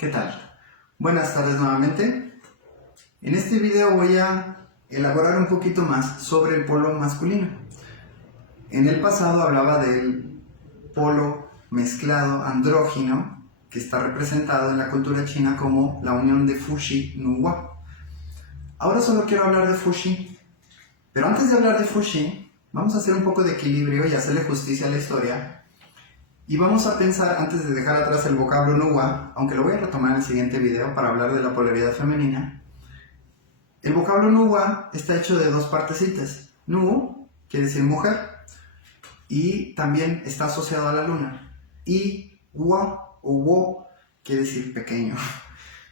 ¿Qué tal? Buenas tardes nuevamente. En este video voy a elaborar un poquito más sobre el polo masculino. En el pasado hablaba del polo mezclado andrógino que está representado en la cultura china como la unión de Fuxi Nuwa. Ahora solo quiero hablar de Fuxi, pero antes de hablar de Fuxi vamos a hacer un poco de equilibrio y hacerle justicia a la historia. Y vamos a pensar, antes de dejar atrás el vocablo Nuwa, aunque lo voy a retomar en el siguiente video para hablar de la polaridad femenina. El vocablo Nuwa está hecho de dos partecitas. Nu quiere decir mujer y también está asociado a la luna. Y Wa o Wo quiere decir pequeño.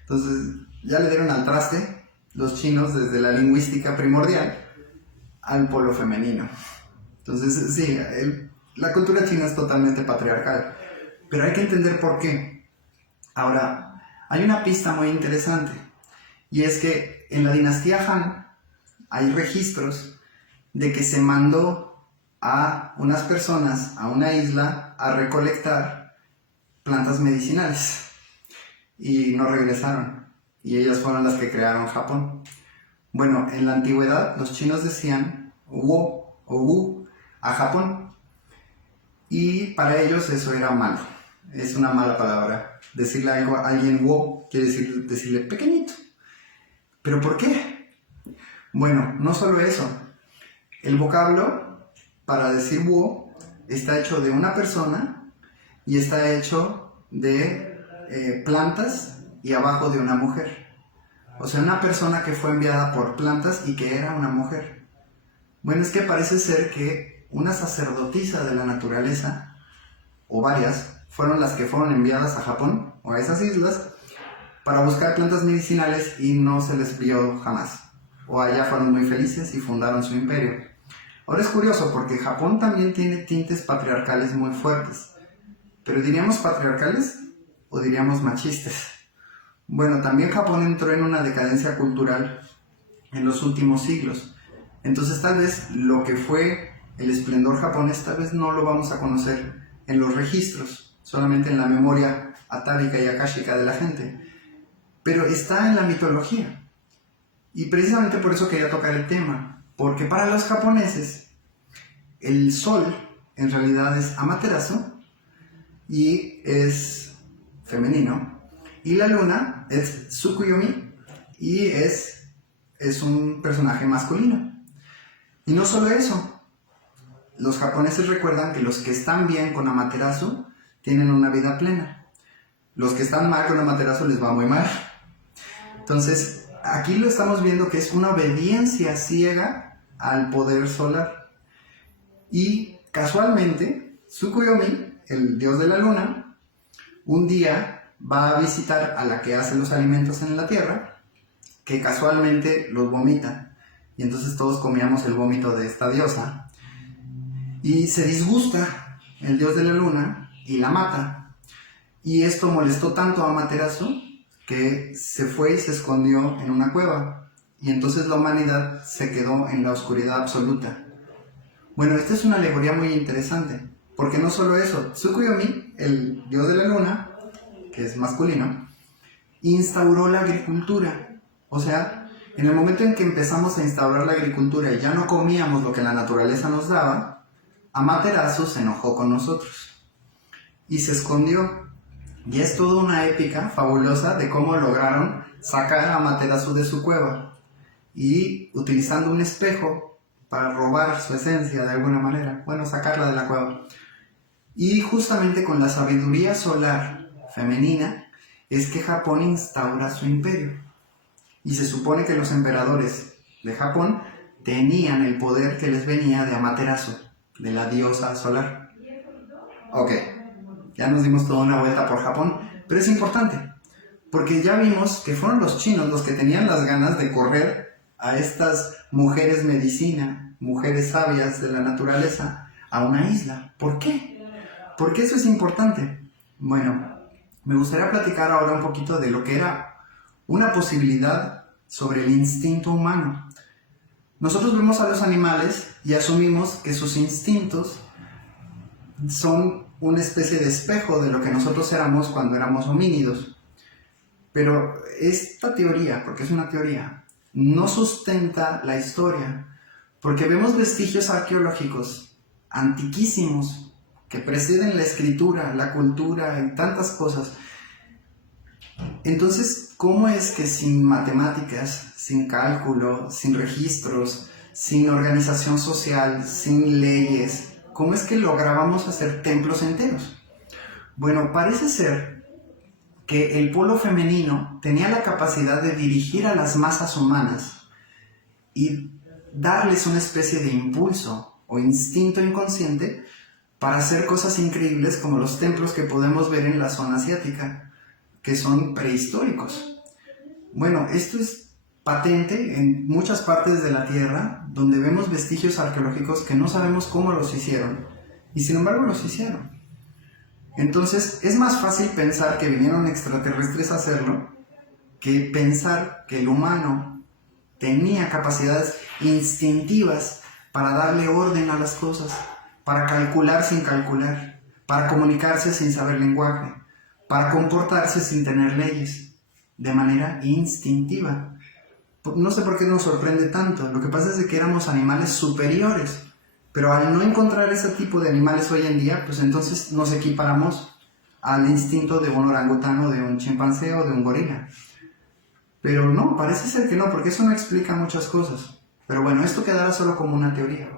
Entonces ya le dieron al traste los chinos desde la lingüística primordial al polo femenino. Entonces sí, la cultura china es totalmente patriarcal, pero hay que entender por qué. Ahora, hay una pista muy interesante, y es que en la dinastía Han hay registros de que se mandó a unas personas a una isla a recolectar plantas medicinales, y no regresaron, y ellas fueron las que crearon Japón. Bueno, en la antigüedad los chinos decían Wo o Wu a Japón, y para ellos eso era malo, es una mala palabra. Decirle algo a alguien wo quiere decir decirle pequeñito. ¿Pero por qué? Bueno, no solo eso. El vocablo para decir wo está hecho de una persona y está hecho de plantas y abajo de una mujer. O sea, una persona que fue enviada por plantas y que era una mujer. Bueno, es que parece ser que una sacerdotisa de la naturaleza, o varias, fueron las que fueron enviadas a Japón o a esas islas para buscar plantas medicinales y no se les vio jamás. O allá fueron muy felices y fundaron su imperio. Ahora es curioso porque Japón también tiene tintes patriarcales muy fuertes. ¿Pero diríamos patriarcales o diríamos machistas? Bueno, también Japón entró en una decadencia cultural en los últimos siglos. Entonces tal vez lo que fue el esplendor japonés tal vez no lo vamos a conocer en los registros, solamente en la memoria atávica y akáshica de la gente, pero está en la mitología. Y precisamente por eso quería tocar el tema, porque para los japoneses el sol en realidad es Amaterasu y es femenino, y la luna es Tsukuyomi y es un personaje masculino. Y no solo eso, los japoneses recuerdan que los que están bien con Amaterasu tienen una vida plena. Los que están mal con Amaterasu les va muy mal. Entonces, aquí lo estamos viendo que es una obediencia ciega al poder solar. Y casualmente, Tsukuyomi, el dios de la luna, un día va a visitar a la que hace los alimentos en la tierra, que casualmente los vomita. Y entonces todos comíamos el vómito de esta diosa. Y se disgusta el dios de la luna y la mata. Y esto molestó tanto a Amaterasu que se fue y se escondió en una cueva. Y entonces la humanidad se quedó en la oscuridad absoluta. Bueno, esta es una alegoría muy interesante, porque no solo eso, Tsukuyomi, el dios de la luna, que es masculino, instauró la agricultura. O sea, en el momento en que empezamos a instaurar la agricultura y ya no comíamos lo que la naturaleza nos daba, Amaterasu se enojó con nosotros y se escondió. Y es toda una épica fabulosa de cómo lograron sacar a Amaterasu de su cueva y utilizando un espejo para robar su esencia de alguna manera, bueno, sacarla de la cueva. Y justamente con la sabiduría solar femenina es que Japón instaura su imperio. Y se supone que los emperadores de Japón tenían el poder que les venía de Amaterasu, de la diosa solar. Ok, ya nos dimos toda una vuelta por Japón, pero es importante, porque ya vimos que fueron los chinos los que tenían las ganas de correr a estas mujeres medicina, mujeres sabias de la naturaleza, a una isla. ¿Por qué? ¿Por qué eso es importante? Bueno, me gustaría platicar ahora un poquito de lo que era una posibilidad sobre el instinto humano. Nosotros vemos a los animales y asumimos que sus instintos son una especie de espejo de lo que nosotros éramos cuando éramos homínidos. Pero esta teoría, porque es una teoría, no sustenta la historia, porque vemos vestigios arqueológicos antiquísimos que preceden la escritura, la cultura y tantas cosas. Entonces, ¿cómo es que sin matemáticas, sin cálculo, sin registros, sin organización social, sin leyes, cómo es que lográbamos hacer templos enteros? Bueno, parece ser que el polo femenino tenía la capacidad de dirigir a las masas humanas y darles una especie de impulso o instinto inconsciente para hacer cosas increíbles como los templos que podemos ver en la zona asiática, que son prehistóricos. Bueno, esto es patente en muchas partes de la Tierra, donde vemos vestigios arqueológicos que no sabemos cómo los hicieron, y sin embargo los hicieron. Entonces, es más fácil pensar que vinieron extraterrestres a hacerlo, que pensar que el humano tenía capacidades instintivas para darle orden a las cosas, para calcular sin calcular, para comunicarse sin saber lenguaje, para comportarse sin tener leyes, de manera instintiva. No sé por qué nos sorprende tanto, lo que pasa es que éramos animales superiores, pero al no encontrar ese tipo de animales hoy en día, pues entonces nos equiparamos al instinto de un orangután o de un chimpancé o de un gorila. Pero no, parece ser que no, porque eso no explica muchas cosas. Pero bueno, esto quedará solo como una teoría.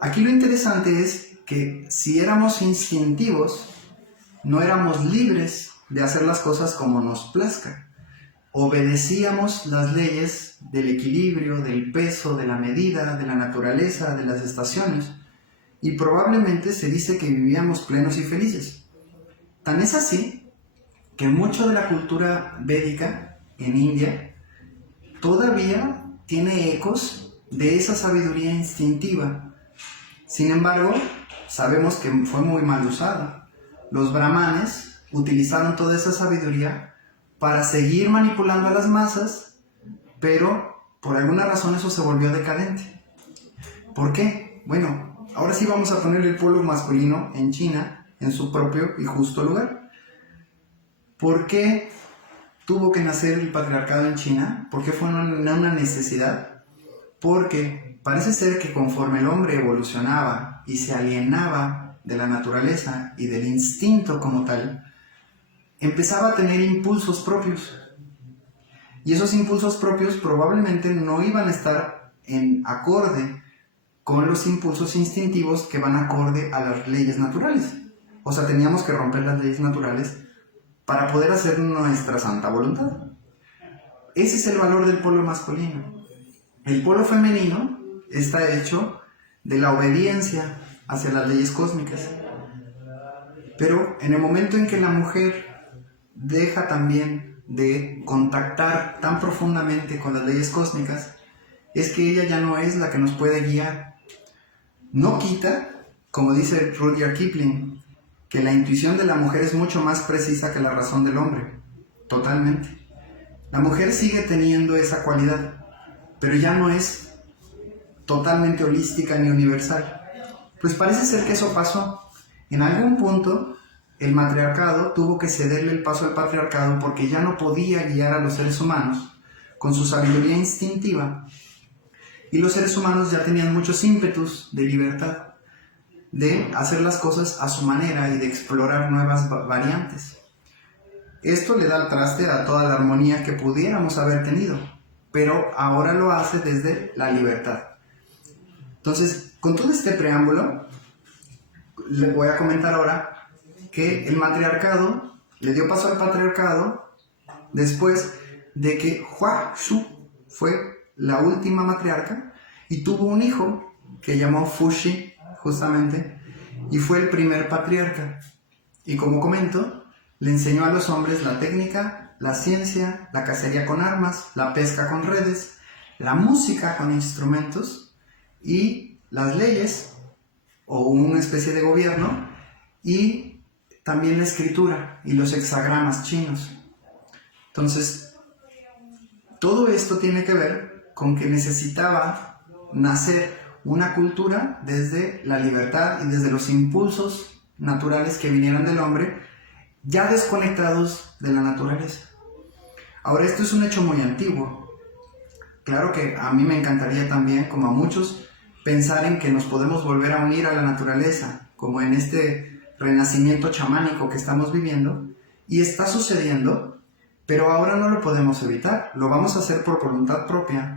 Aquí lo interesante es que si éramos instintivos, no éramos libres de hacer las cosas como nos plazca. Obedecíamos las leyes del equilibrio, del peso, de la medida, de la naturaleza, de las estaciones, y probablemente se dice que vivíamos plenos y felices. Tan es así que mucho de la cultura védica en India todavía tiene ecos de esa sabiduría instintiva. Sin embargo, sabemos que fue muy mal usada. Los brahmanes utilizaron toda esa sabiduría para seguir manipulando a las masas, pero por alguna razón eso se volvió decadente. ¿Por qué? Bueno, ahora sí vamos a poner el polo masculino en China en su propio y justo lugar. ¿Por qué tuvo que nacer el patriarcado en China? ¿Por qué fue una necesidad? Porque parece ser que conforme el hombre evolucionaba y se alienaba de la naturaleza y del instinto como tal, empezaba a tener impulsos propios. Y esos impulsos propios probablemente no iban a estar en acorde con los impulsos instintivos que van acorde a las leyes naturales. O sea, teníamos que romper las leyes naturales para poder hacer nuestra santa voluntad. Ese es el valor del polo masculino. El polo femenino está hecho de la obediencia hacia las leyes cósmicas. Pero en el momento en que la mujer deja también de contactar tan profundamente con las leyes cósmicas, es que ella ya no es la que nos puede guiar. No quita, como dice Rudyard Kipling, que la intuición de la mujer es mucho más precisa que la razón del hombre. Totalmente. La mujer sigue teniendo esa cualidad, pero ya no es totalmente holística ni universal. Pues parece ser que eso pasó. En algún punto, el matriarcado tuvo que cederle el paso al patriarcado porque ya no podía guiar a los seres humanos con su sabiduría instintiva. Y los seres humanos ya tenían muchos ímpetus de libertad, de hacer las cosas a su manera y de explorar nuevas variantes. Esto le da al traste a toda la armonía que pudiéramos haber tenido, pero ahora lo hace desde la libertad. Entonces, con todo este preámbulo, les voy a comentar ahora que el matriarcado le dio paso al patriarcado después de que Hua Shu fue la última matriarca y tuvo un hijo que llamó Fuxi, justamente, y fue el primer patriarca. Y como comento, le enseñó a los hombres la técnica, la ciencia, la cacería con armas, la pesca con redes, la música con instrumentos y las leyes o una especie de gobierno y también la escritura y los hexagramas chinos. Entonces, todo esto tiene que ver con que necesitaba nacer una cultura desde la libertad y desde los impulsos naturales que vinieran del hombre, ya desconectados de la naturaleza. Ahora, esto es un hecho muy antiguo. Claro que a mí me encantaría también, como a muchos, pensar en que nos podemos volver a unir a la naturaleza, como en este renacimiento chamánico que estamos viviendo, y está sucediendo, pero ahora no lo podemos evitar, lo vamos a hacer por voluntad propia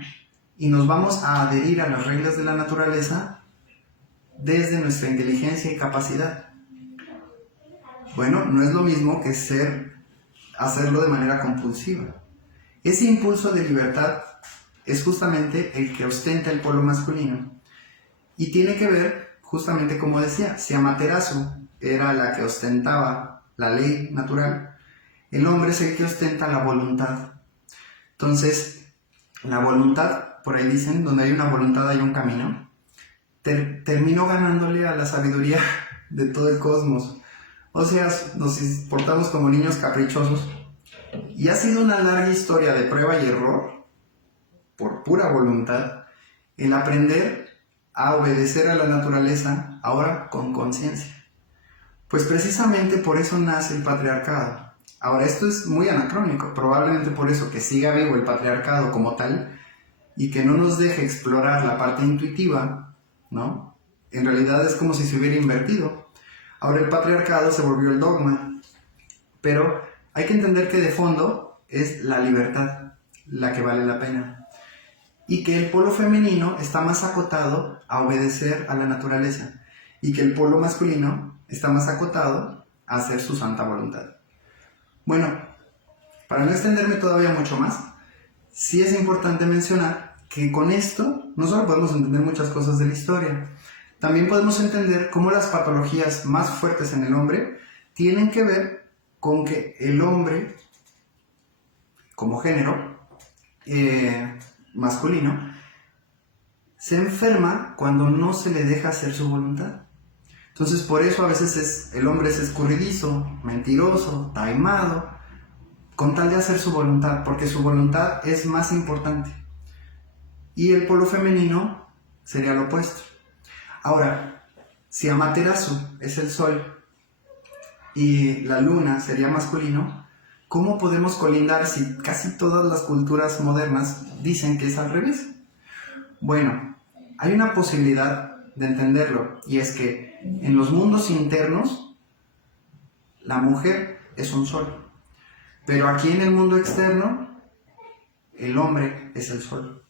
y nos vamos a adherir a las reglas de la naturaleza desde nuestra inteligencia y capacidad. Bueno, no es lo mismo que hacerlo de manera compulsiva. Ese impulso de libertad es justamente el que ostenta el polo masculino y tiene que ver, justamente como decía, si Amaterasu era la que ostentaba la ley natural, el hombre es el que ostenta la voluntad. Entonces, la voluntad, por ahí dicen, donde hay una voluntad hay un camino, terminó ganándole a la sabiduría de todo el cosmos. O sea, nos portamos como niños caprichosos y ha sido una larga historia de prueba y error, por pura voluntad, el aprender a obedecer a la naturaleza ahora con conciencia. Pues precisamente por eso nace el patriarcado. Ahora, esto es muy anacrónico, probablemente por eso que siga vivo el patriarcado como tal y que no nos deje explorar la parte intuitiva, ¿no? En realidad es como si se hubiera invertido. Ahora el patriarcado se volvió el dogma, pero hay que entender que de fondo es la libertad la que vale la pena y que el polo femenino está más acotado a obedecer a la naturaleza y que el polo masculino está más acotado a hacer su santa voluntad. Bueno, para no extenderme todavía mucho más, sí es importante mencionar que con esto no solo podemos entender muchas cosas de la historia, también podemos entender cómo las patologías más fuertes en el hombre tienen que ver con que el hombre, como género masculino, se enferma cuando no se le deja hacer su voluntad. Entonces por eso a veces el hombre es escurridizo, mentiroso, taimado, con tal de hacer su voluntad, porque su voluntad es más importante. Y el polo femenino sería lo opuesto. Ahora, si Amaterasu es el sol y la luna sería masculino, ¿cómo podemos colindar si casi todas las culturas modernas dicen que es al revés? Bueno, hay una posibilidad de entenderlo, y es que en los mundos internos la mujer es un sol, pero aquí en el mundo externo el hombre es el sol.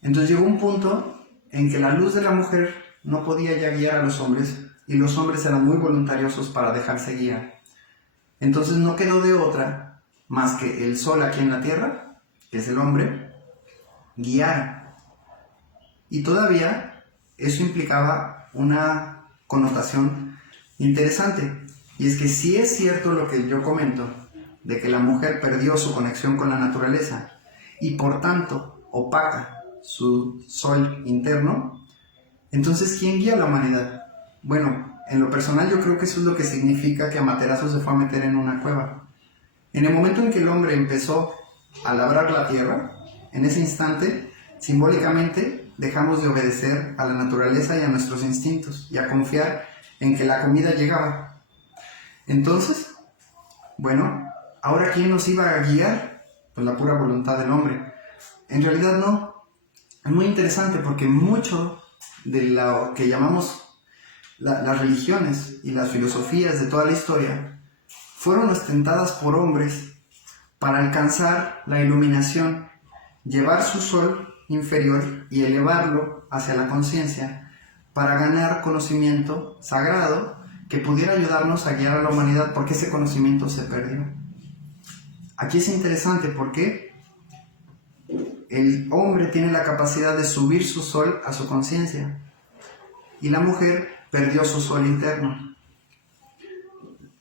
Entonces llegó un punto en que la luz de la mujer no podía ya guiar a los hombres y los hombres eran muy voluntariosos para dejarse guiar. Entonces no quedó de otra más que el sol aquí en la tierra, que es el hombre, guiara. Y todavía eso implicaba una connotación interesante, y es que sí es cierto lo que yo comento, de que la mujer perdió su conexión con la naturaleza y por tanto opaca su sol interno. Entonces, ¿quién guía a la humanidad? Bueno, en lo personal yo creo que eso es lo que significa que Amaterasu se fue a meter en una cueva. En el momento en que el hombre empezó a labrar la tierra, en ese instante, simbólicamente, dejamos de obedecer a la naturaleza y a nuestros instintos y a confiar en que la comida llegaba. Entonces, bueno, ¿ahora quién nos iba a guiar? Pues la pura voluntad del hombre. En realidad no. Es muy interesante porque mucho de lo que llamamos las religiones y las filosofías de toda la historia fueron ostentadas por hombres para alcanzar la iluminación, llevar su sol inferior y elevarlo hacia la conciencia para ganar conocimiento sagrado que pudiera ayudarnos a guiar a la humanidad, porque ese conocimiento se perdió. Aquí es interesante porque el hombre tiene la capacidad de subir su sol a su conciencia y la mujer perdió su sol interno.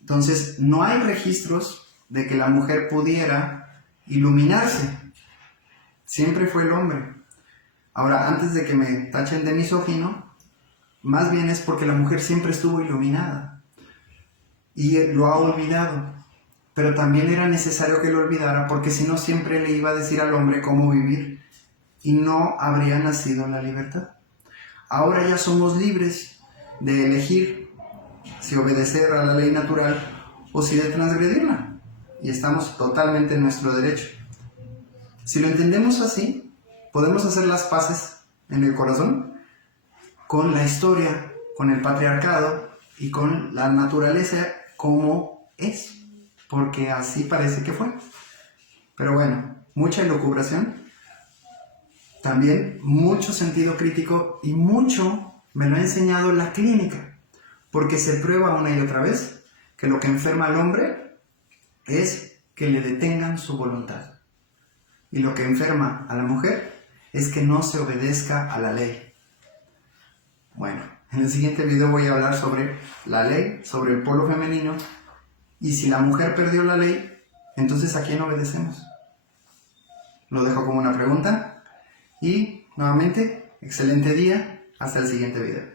Entonces no hay registros de que la mujer pudiera iluminarse, siempre fue el hombre. Ahora, antes de que me tachen de misógino, más bien es porque la mujer siempre estuvo iluminada y lo ha olvidado, pero también era necesario que lo olvidara, porque si no siempre le iba a decir al hombre cómo vivir y no habría nacido la libertad. Ahora ya somos libres de elegir si obedecer a la ley natural o si de transgredirla. y estamos totalmente en nuestro derecho. Si lo entendemos así, podemos hacer las paces en el corazón con la historia, con el patriarcado y con la naturaleza como es, porque así parece que fue. Pero bueno, mucha elucubración, también mucho sentido crítico y mucho me lo ha enseñado la clínica, porque se prueba una y otra vez que lo que enferma al hombre es que le detengan su voluntad. Y lo que enferma a la mujer es que no se obedezca a la ley. Bueno, en el siguiente video voy a hablar sobre la ley, sobre el polo femenino, y si la mujer perdió la ley, entonces ¿a quién obedecemos? Lo dejo como una pregunta y nuevamente, excelente día, hasta el siguiente video.